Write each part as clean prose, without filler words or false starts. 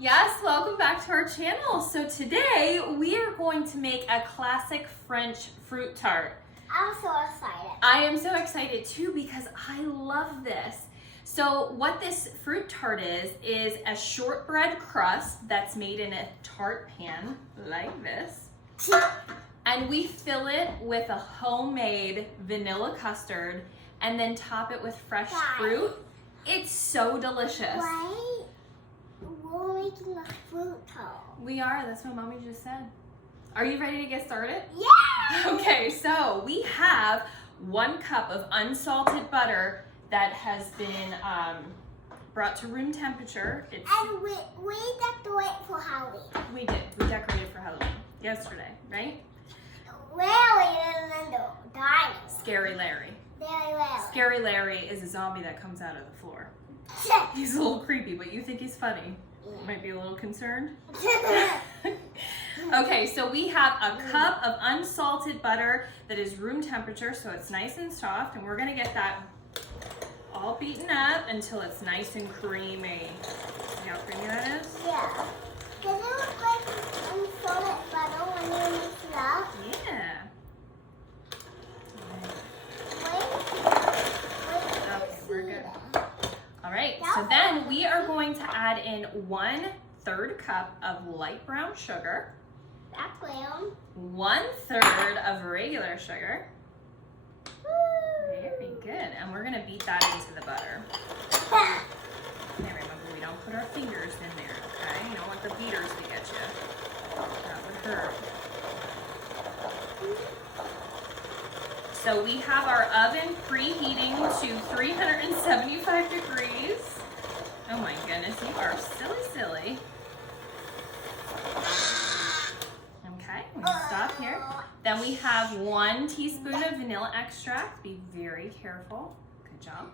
Yes, welcome back to our channel. So today we are going to make a classic French fruit tart. I'm so excited. I am so excited too because I love this. So what this fruit tart is a shortbread crust that's made in a tart pan like this. And we fill it with a homemade vanilla custard and then top it with fresh fruit. It's so delicious. Wait, we're making a fruit tart. We are, that's what Mommy just said. Are you ready to get started? Yeah! Okay, so we have 1 cup of unsalted butter that has been brought to room temperature. And we decorate for Halloween. We did. We decorated for Halloween yesterday, right? Larry and the dinosaur. Scary Larry. Larry. Scary Larry is a zombie that comes out of the floor. He's a little creepy, but you think he's funny. Might be a little concerned. Okay, so we have a cup of unsalted butter that is room temperature, so it's nice and soft, and we're gonna get that all beaten up until it's nice and creamy. See how creamy that is? Yeah. Does it look like unsalted butter when you mix it up? Yeah. Okay, we're good. All right, so then we are going to add in 1/3 cup of light brown sugar. That's brown. 1/3 of regular sugar. Very good. And we're gonna beat that into the butter. And remember, we don't put our fingers in there, okay? You don't want the beaters to get you. That would hurt. So we have our oven preheating to 375 degrees. Oh my goodness, you are silly. Okay, we're gonna stop here. Then we have 1 teaspoon of vanilla extract. Be very careful. Good job.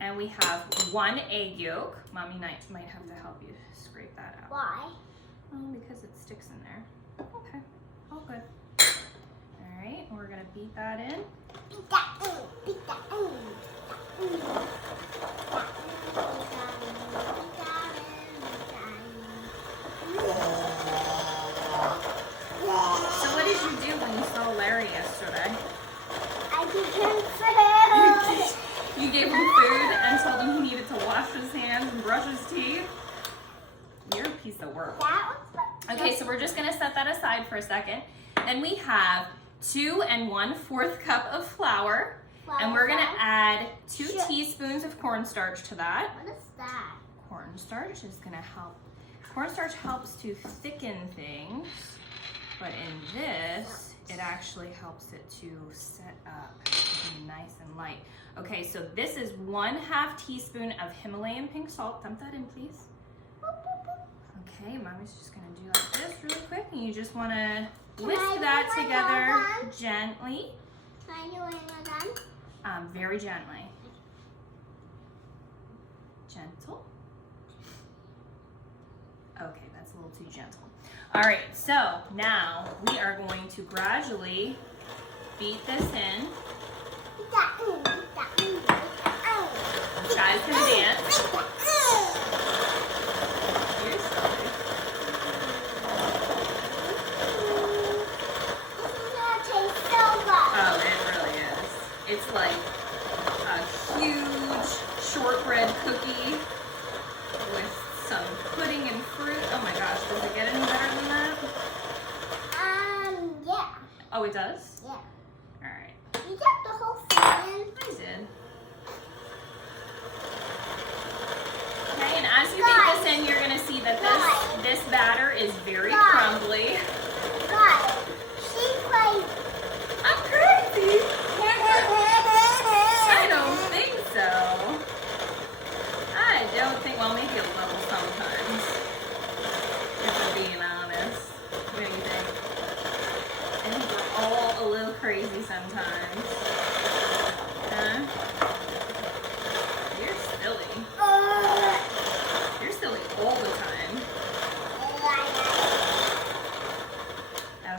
And we have 1 egg yolk. Mommy might have to help you scrape that out. Why? Because it sticks in there. Okay, all good. All right, we're gonna beat that in. Beat that in. Beat that in. Beat that in. So what did you do when you saw Larry yesterday? I gave him food. You gave him food and told him he needed to wash his hands and brush his teeth? You're a piece of work. Okay, so we're just gonna set that aside for a second. Then we have 2 1/4 cup of flour. And we're gonna add 2 teaspoons of cornstarch to that. What is that? Cornstarch is gonna help. Cornstarch helps to thicken things, but in this, it actually helps it to set up, to be nice and light. Okay, so this is 1/2 teaspoon of Himalayan pink salt. Dump that in, please. Okay, Mommy's just gonna do like this really quick, and you just wanna whisk that together gently. Can I do it again? Very gently. Gentle. Okay, that's a little too gentle. All right, so now we are going to gradually beat this in. Beat that in. Beat that in. Beat that in. This guy's gonna dance. Beat that in. You're silly. This is gonna taste so good. Oh, it really is. It's like a huge shortbread cookie with some pudding and fruit. Oh my gosh, does it get any better than that? Yeah. Oh, it does? Yeah. All right. You got the whole thing in. I did. Okay, and as you beat this in, you're gonna see that this batter is very crumbly. Guys, she's crazy. I'm crazy. I don't think so. I don't think, well, maybe a little sometimes. If I'm being honest. What do you think? I think we're all a little crazy sometimes. Huh? You're silly. You're silly all the time.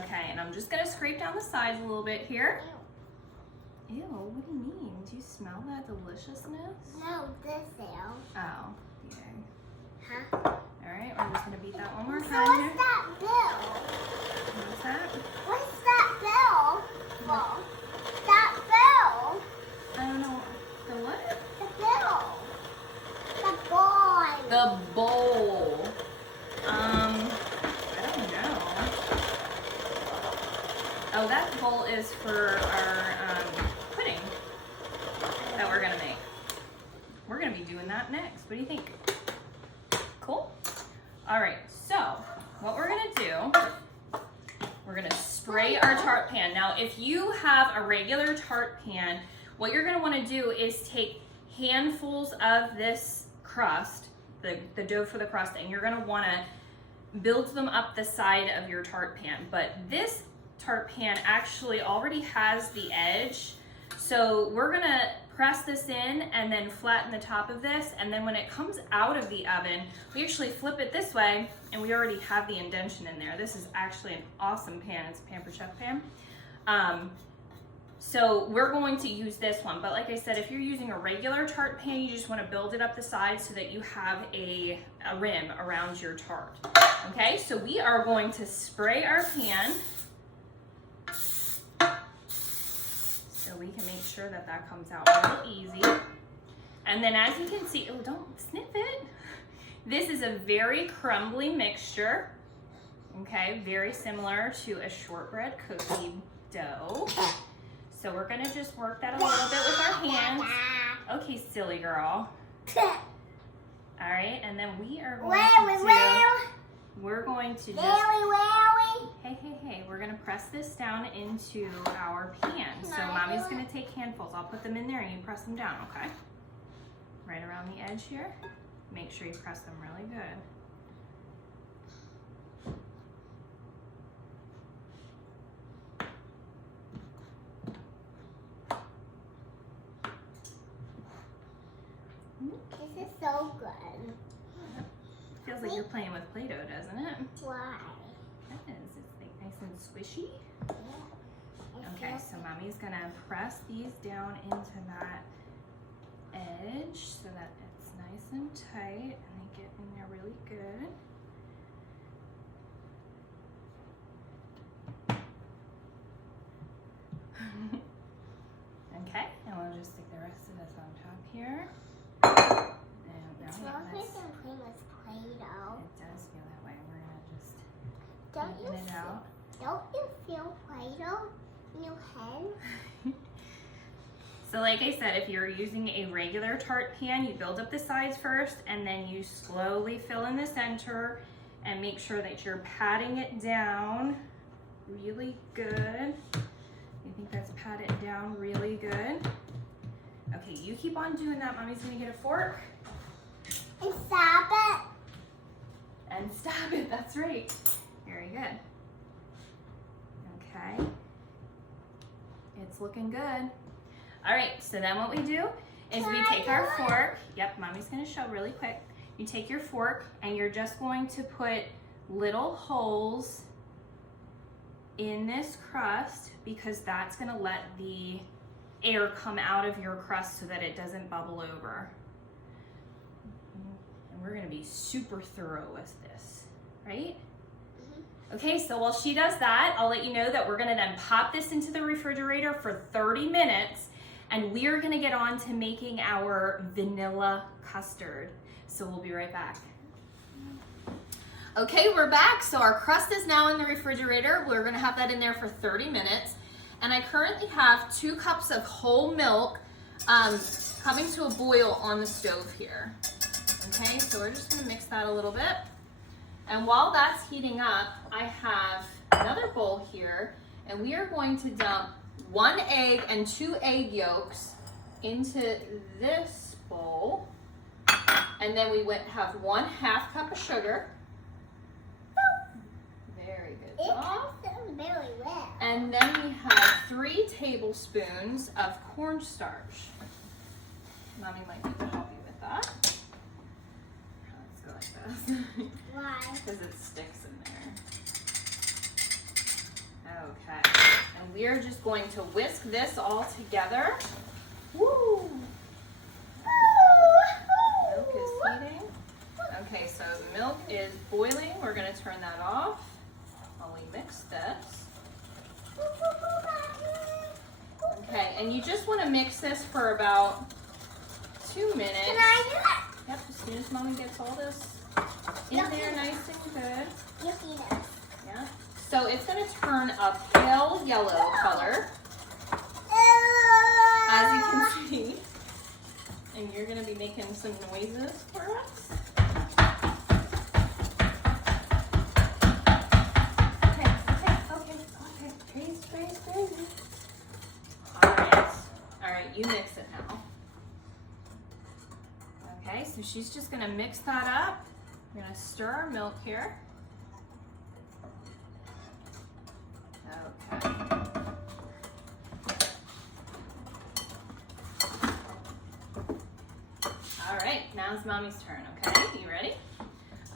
Okay, and I'm just gonna scrape down the sides a little bit here. Ew, what do you mean? Do you smell that deliciousness? No, this is. Oh, yeah. Huh? All right, we're The bowl. I don't know. Oh, that bowl is for our pudding that we're gonna make. We're gonna be doing that next. What do you think? Cool? All right, so what we're gonna do, we're gonna spray our tart pan. Now, if you have a regular tart pan, what you're gonna wanna do is take handfuls of this crust, the dough for the crust, and you're gonna wanna build them up the side of your tart pan. But this tart pan actually already has the edge, so we're gonna press this in and then flatten the top of this, and then when it comes out of the oven, we actually flip it this way, and we already have the indention in there. This is actually an awesome pan. It's a Pampered Chef pan. So we're going to use this one, but like I said, if you're using a regular tart pan, you just want to build it up the side so that you have a rim around your tart. Okay, so we are going to spray our pan so we can make sure that that comes out real easy. And then as you can see, oh, don't sniff it. This is a very crumbly mixture, okay, very similar to a shortbread cookie dough. So we're gonna just work that a little bit with our hands. Okay, silly girl. All right, and then we are going to just, hey, we're gonna press this down into our pan. So Mommy's gonna take handfuls. I'll put them in there and you press them down, okay? Right around the edge here. Make sure you press them really good. This is so good. Feels like you're playing with Play-Doh, doesn't it? Why? It is. It's like nice and squishy. Yeah. Okay, so Mommy's gonna press these down into that edge so that it's nice and tight and they get in there really good. Okay, and we'll just stick the rest of this on top here. It's not like I'm playing with Play-Doh. It does feel that way. We're gonna just Don't even it out. Don't you feel Play-Doh in your head? So like I said, if you're using a regular tart pan, you build up the sides first and then you slowly fill in the center and make sure that you're patting it down really good. You think that's pat it down really good? Okay, you keep on doing that. Mommy's gonna get a fork. And stop it. And stop it, that's right. Very good. Okay. It's looking good. All right, so then what we do is we take our fork. Yep, Mommy's gonna show really quick. You take your fork and you're just going to put little holes in this crust because that's gonna let the air come out of your crust so that it doesn't bubble over. And we're gonna be super thorough with this, right? Okay, so while she does that, I'll let you know that we're gonna then pop this into the refrigerator for 30 minutes and we're gonna get on to making our vanilla custard. So we'll be right back. Okay, we're back. So our crust is now in the refrigerator. We're gonna have that in there for 30 minutes. And I currently have 2 cups of whole milk coming to a boil on the stove here. Okay, so we're just gonna mix that a little bit. And while that's heating up, I have another bowl here, and we are going to dump 1 egg and 2 egg yolks into this bowl. And then we have 1/2 cup of sugar. Very good job. It's very wet. And then we have 3 tablespoons of cornstarch. Mommy might need to help you with that. Let's go like this. Why? Because it sticks in there. Okay. And we are just going to whisk this all together. Woo! Milk is heating. Okay, so the milk is boiling. We're going to turn that off while we mix this. Okay, and you just want to mix this for about 2 minutes. Can I do it? Yep, as soon as mommy gets all this in there nice and good. You see this? Yeah. So it's gonna turn a pale yellow color, as you can see. And you're gonna be making some noises for us. Okay. Crazy. All right, you mix it now. Okay, so she's just gonna mix that up. We're gonna stir our milk here. Okay. All right, now it's mommy's turn, okay? You ready?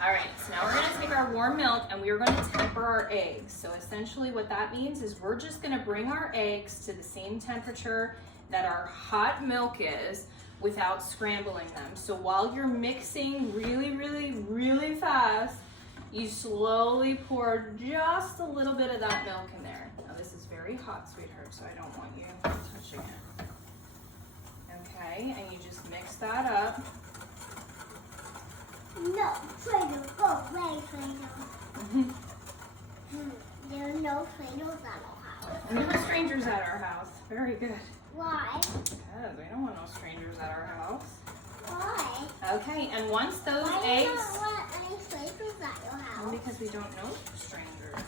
All right, so now we're gonna take our warm milk and we're gonna temper our eggs. So essentially what that means is we're just gonna bring our eggs to the same temperature that our hot milk is without scrambling them. So while you're mixing really fast, you slowly pour just a little bit of that milk in there. Now this is very hot, sweetheart, so I don't want you touching it. Okay, and you just mix that up. No, Play-Doh, go away, Play-Doh. There are no Play-Dohs at our house. No strangers at our house. Very good. Why? Because we don't want no strangers at our house. Why? Okay, and once those Why eggs... do you not want any strangers at your house? Well, because we don't know strangers.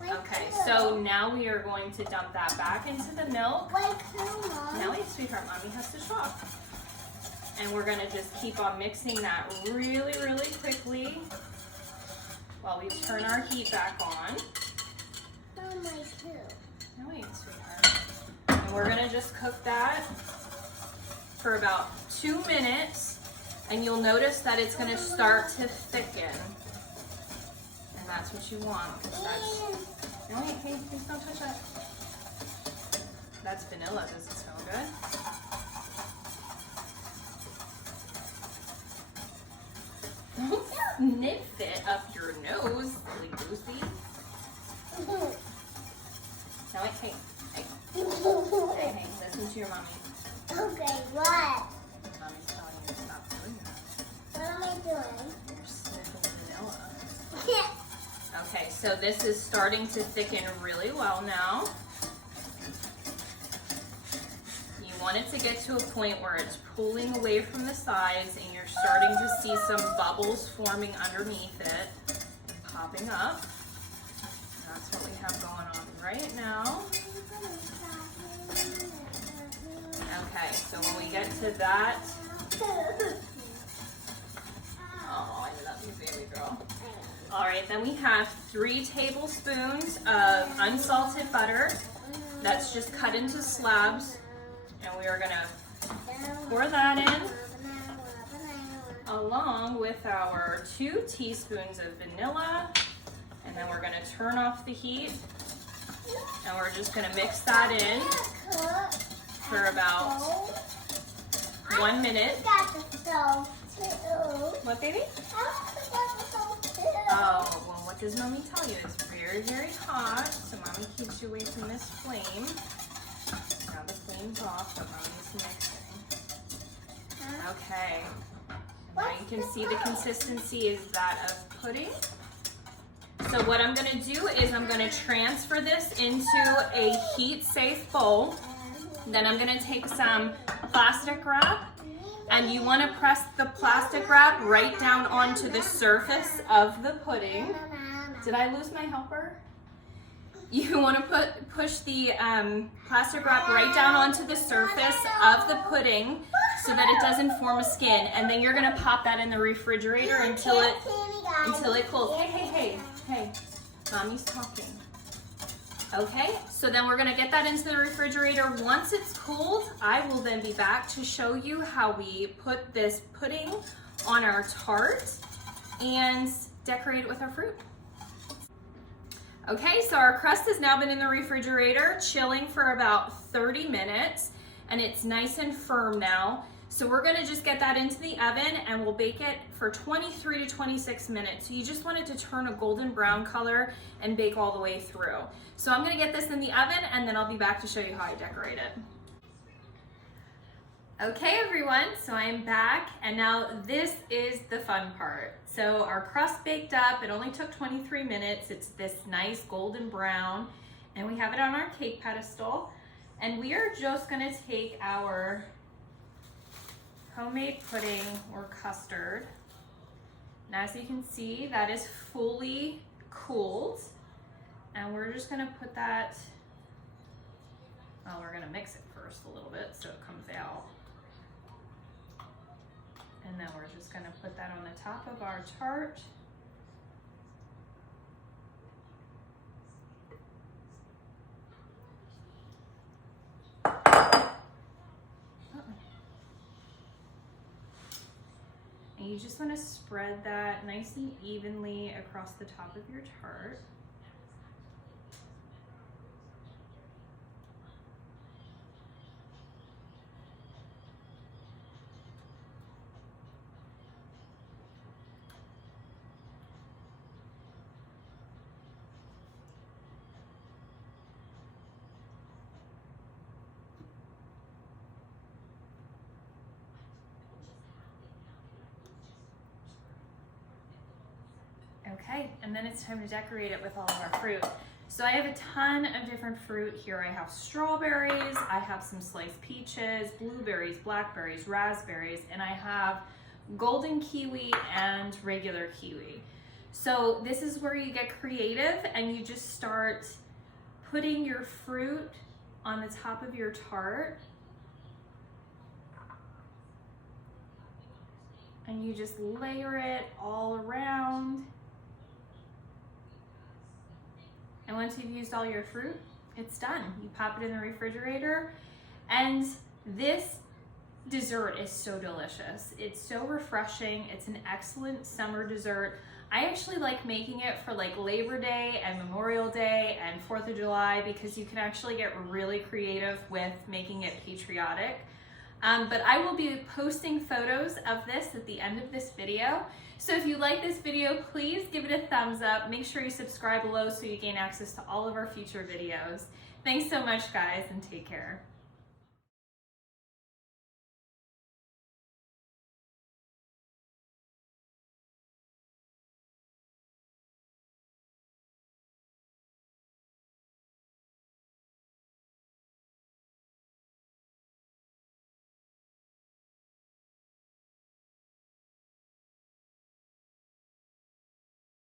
Like Okay, who? so now we are going to dump that back into the milk. Like who, Mom? Now wait, sweetheart, mommy has to shop. And we're gonna just keep on mixing that really quickly while we turn our heat back on. Mom, like who? Now wait, sweetheart. And we're gonna just cook that for about 2 minutes, and you'll notice that it's gonna start to thicken. And that's what you want, because that's... No wait, hey, please don't touch that. That's vanilla, does it smell good? Don't sniff it up your nose, silly goosey. Now wait, hey, listen to your mommy. Okay, what? Mommy's telling you to stop doing that. What am I doing? You're sniffing vanilla. Okay, so this is starting to thicken really well now. You want it to get to a point where it's pulling away from the sides and you're starting to see some bubbles forming underneath it, popping up. That's what we have going on right now. Okay, so when we get to that, oh, I love you, baby girl. All right, then we have 3 tablespoons of unsalted butter that's just cut into slabs, and we are gonna pour that in along with our 2 teaspoons of vanilla, and then we're gonna turn off the heat, and we're just gonna mix that in for about 1 minute. What, baby? Oh, well, what does mommy tell you? It's very hot, so mommy keeps you away from this flame. Now the flame's off, but mommy's mixing. Okay. Now you can see the consistency is that of pudding. So what I'm gonna do is I'm gonna transfer this into a heat-safe bowl. Then I'm gonna take some plastic wrap, and you wanna press the plastic wrap right down onto the surface of the pudding. Did I lose my helper? You wanna push the plastic wrap right down onto the surface of the pudding so that it doesn't form a skin, and then you're gonna pop that in the refrigerator until it cools. Hey, mommy's talking. Okay, so then we're gonna get that into the refrigerator. Once it's cooled, I will then be back to show you how we put this pudding on our tart and decorate it with our fruit. Okay, so our crust has now been in the refrigerator, chilling for about 30 minutes, and it's nice and firm now. So we're gonna just get that into the oven and we'll bake it for 23 to 26 minutes. So you just want it to turn a golden brown color and bake all the way through. So I'm gonna get this in the oven and then I'll be back to show you how I decorate it. Okay everyone, so I am back and now this is the fun part. So our crust baked up, it only took 23 minutes. It's this nice golden brown and we have it on our cake pedestal. And we are just gonna take our homemade pudding or custard. And as you can see, that is fully cooled. And we're just gonna put that, well, we're gonna mix it first a little bit so it comes out. And then we're just gonna put that on the top of our tart. And you just wanna spread that nice and evenly across the top of your tart. Okay, and then it's time to decorate it with all of our fruit. So I have a ton of different fruit here. I have strawberries, I have some sliced peaches, blueberries, blackberries, raspberries, and I have golden kiwi and regular kiwi. So this is where you get creative and you just start putting your fruit on the top of your tart. And you just layer it all around. And once you've used all your fruit, it's done. You pop it in the refrigerator. And this dessert is so delicious. It's so refreshing. It's an excellent summer dessert. I actually like making it for like Labor Day and Memorial Day and 4th of July because you can actually get really creative with making it patriotic. But I will be posting photos of this at the end of this video. So if you like this video, please give it a thumbs up. Make sure you subscribe below so you gain access to all of our future videos. Thanks so much, guys, and take care.